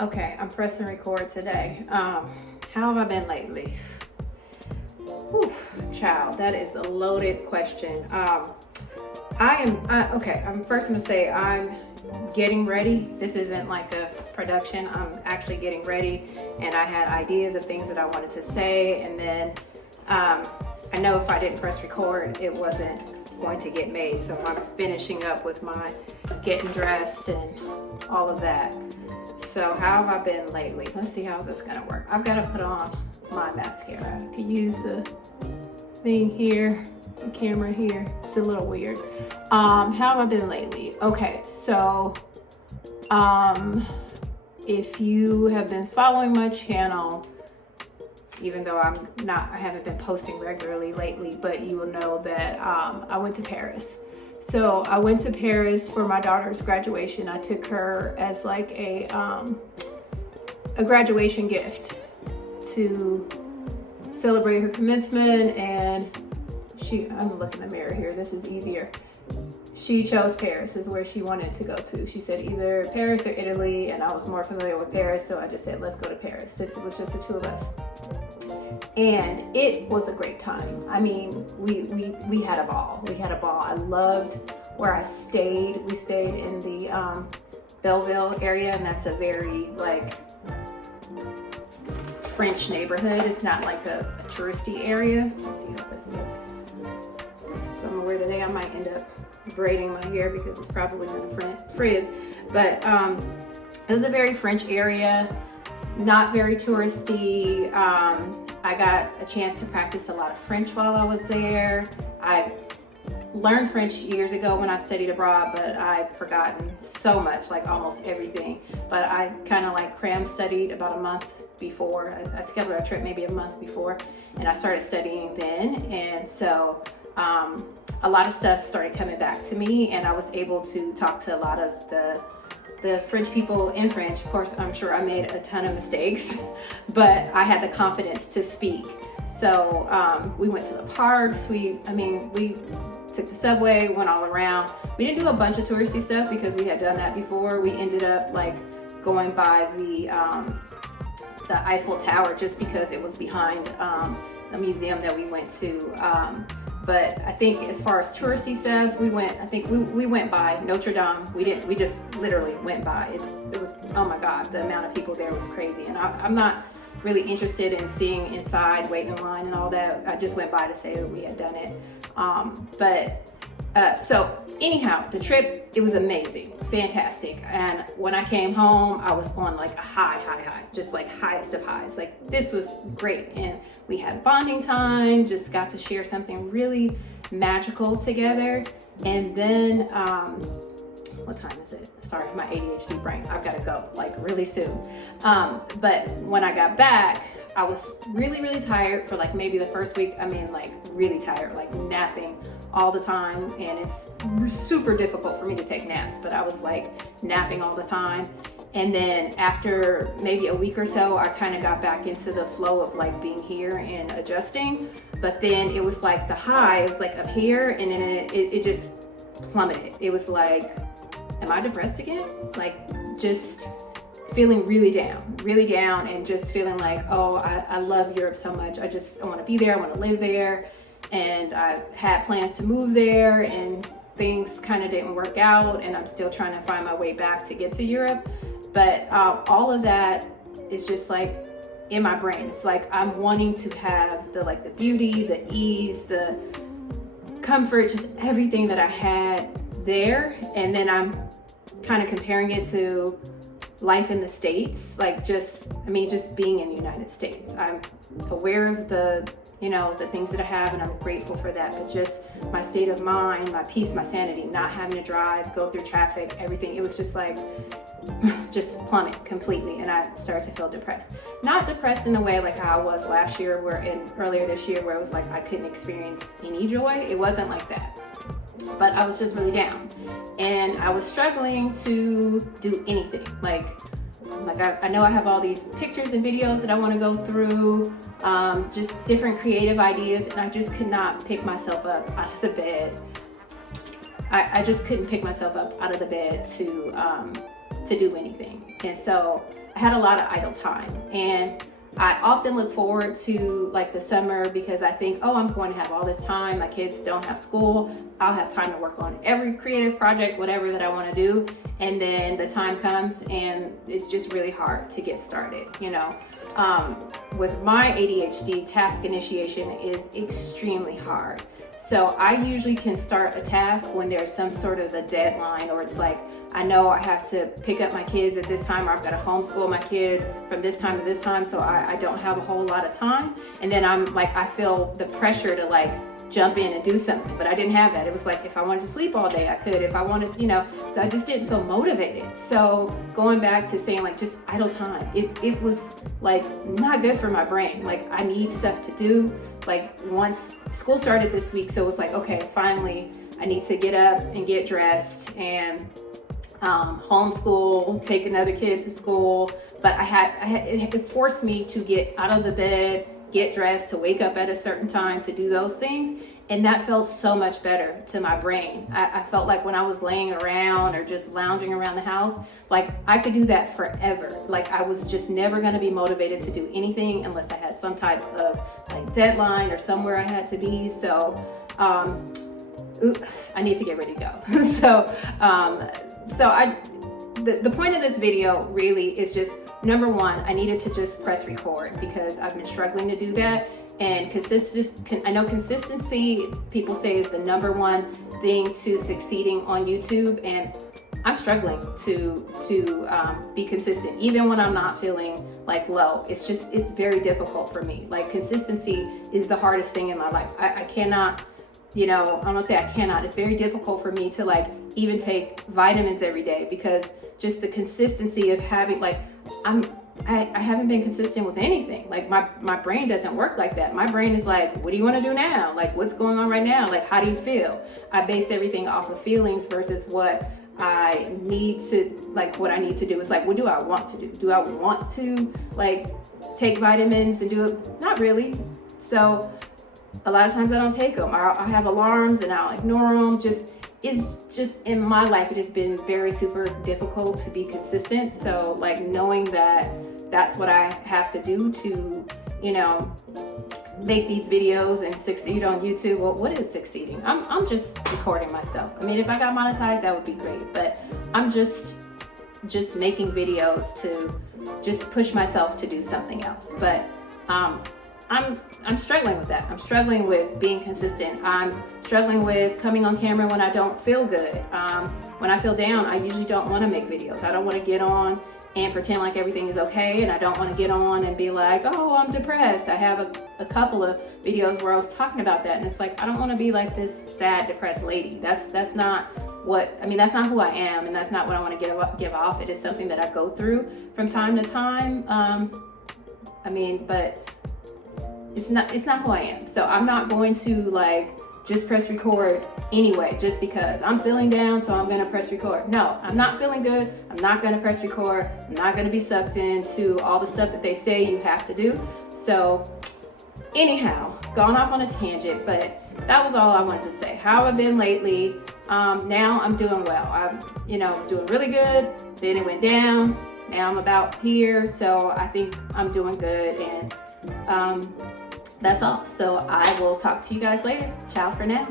Okay, I'm pressing record today. How have I been lately? Whew, child, that is a loaded question. I'm first gonna say I'm getting ready. This isn't like a production. I'm actually getting ready, and I had ideas of things that I wanted to say, and then I know if I didn't press record, it wasn't going to get made. So I'm finishing up with my getting dressed and all of that. So how have I been lately? Let's see how this is gonna work. I've got to put on my mascara. I could use the thing here, the camera here. It's a little weird. How have I been lately? Okay, so if you have been following my channel, even though I haven't been posting regularly lately, but you will know that I went to Paris. So I went to Paris for my daughter's graduation. I took her as like a graduation gift to celebrate her commencement, and I'm gonna look in the mirror here, this is easier. She chose Paris is where she wanted to go to. She said either Paris or Italy, and I was more familiar with Paris, so I just said, let's go to Paris. It was just the two of us. And it was a great time. I mean, we had a ball. We had a ball. I loved where I stayed. We stayed in the Belleville area, and that's a very like French neighborhood. It's not like a touristy area. Let's see how this looks. So I'm aware today I might end up braiding my hair because it's probably gonna frizz. But it was a very French area, not very touristy. I got a chance to practice a lot of French while I was there. I learned French years ago when I studied abroad, but I'd forgotten so much, like almost everything. But I kind of like cram studied about a month before. I scheduled a trip maybe a month before, and I started studying then. And so a lot of stuff started coming back to me, and I was able to talk to a lot of the French people in French. Of course, I'm sure I made a ton of mistakes, but I had the confidence to speak. So we went to the parks. We took the subway, went all around. We didn't do a bunch of touristy stuff because we had done that before. We ended up like going by the Eiffel Tower just because it was behind a museum that we went to. But I think as far as touristy stuff, we went by Notre Dame. We just literally went by. It was, oh my God, the amount of people there was crazy. And I'm not really interested in seeing inside, waiting in line and all that. I just went by to say that we had done it. So anyhow, the trip, it was amazing, fantastic. And when I came home, I was on like a high, just like highest of highs. Like this was great. And we had bonding time, just got to share something really magical together. And then, what time is it? Sorry, my ADHD brain. I've got to go like really soon. But when I got back, I was really, really tired for like maybe the first week. I mean, like really tired, like napping all the time. And it's super difficult for me to take naps, but I was like napping all the time. And then after maybe a week or so, I kind of got back into the flow of like being here and adjusting. But then it was like the high, it was like up here, and then it just plummeted. It was like, am I depressed again? Like just feeling really down, and just feeling like, oh, I love Europe so much. I want to be there. I want to live there. And I had plans to move there, and things kind of didn't work out, and I'm still trying to find my way back to get to Europe. But all of that is just like in my brain. It's like I'm wanting to have the beauty, the ease, the comfort, just everything that I had there. And then I'm kind of comparing it to life in the States, just being in the United States. I'm aware of the things that I have, and I'm grateful for that, but just my state of mind, my peace, my sanity, not having to drive, go through traffic, everything, it was just like, just plummet completely, and I started to feel depressed. Not depressed in the way like how I was last year, earlier this year, where it was like I couldn't experience any joy. It wasn't like that, but I was just really down, and I was struggling to do anything. I know I have all these pictures and videos that I want to go through, just different creative ideas, and I just could not pick myself up out of the bed. I just couldn't pick myself up out of the bed to to do anything. And so I had a lot of idle time, and I often look forward to like the summer because I think, oh, I'm going to have all this time. My kids don't have school. I'll have time to work on every creative project, whatever that I want to do. And then the time comes and it's just really hard to get started, you know. With my ADHD, task initiation is extremely hard. So I usually can start a task when there's some sort of a deadline, or it's like, I know I have to pick up my kids at this time, or I've got to homeschool my kid from this time to this time, so I don't have a whole lot of time. And then I'm like, I feel the pressure to like jump in and do something, but I didn't have that. It was like, if I wanted to sleep all day, I could. If I wanted to, you know, so I just didn't feel motivated. So going back to saying like just idle time, it was like not good for my brain. Like I need stuff to do. Like once school started this week, so it was like, okay, finally I need to get up and get dressed and homeschool, take another kid to school. But it forced me to get out of the bed, get dressed, to wake up at a certain time, to do those things. And that felt so much better to my brain. I felt like when I was laying around or just lounging around the house, like I could do that forever. Like I was just never gonna be motivated to do anything unless I had some type of like deadline or somewhere I had to be. So I need to get ready to go. The point of this video really is just, number one, I needed to just press record because I've been struggling to do that. And I know consistency, people say, is the number one thing to succeeding on YouTube. And I'm struggling to be consistent, even when I'm not feeling like low. It's very difficult for me. Like consistency is the hardest thing in my life. I cannot, you know, I'm gonna say I cannot. It's very difficult for me to like even take vitamins every day because just the consistency of having like, I haven't been consistent with anything. Like my brain doesn't work like that. My brain is like, what do you want to do now? Like what's going on right now? Like how do you feel? I base everything off of feelings versus what I need to, like what I need to do. It's like, what do I want to do? Do I want to like take vitamins and do it? Not really. So a lot of times I don't take them. I have alarms and I'll ignore them. It's just in my life, it has been very super difficult to be consistent. So like knowing that that's what I have to do to, you know, make these videos and succeed on YouTube. Well, what is succeeding? I'm just recording myself. I mean, if I got monetized, that would be great, but I'm just making videos to just push myself to do something else. But I'm struggling with that. I'm struggling with being consistent. I'm struggling with coming on camera when I don't feel good. When I feel down, I usually don't want to make videos. I don't want to get on and pretend like everything is okay, and I don't want to get on and be like, oh, I'm depressed. I have a couple of videos where I was talking about that, and it's like, I don't want to be like this sad, depressed lady. That's not what, I mean, that's not who I am, and that's not what I want to give off. It is something that I go through from time to time. I mean, but it's not who I am. So I'm not going to like just press record anyway, just because I'm feeling down, so I'm gonna press record. No, I'm not feeling good. I'm not gonna press record. I'm not gonna be sucked into all the stuff that they say you have to do. So anyhow, gone off on a tangent, but that was all I wanted to say. How I've been lately. Now I'm doing well. I was doing really good. Then it went down. Now I'm about here. So I think I'm doing good, and that's all. So I will talk to you guys later. Ciao for now.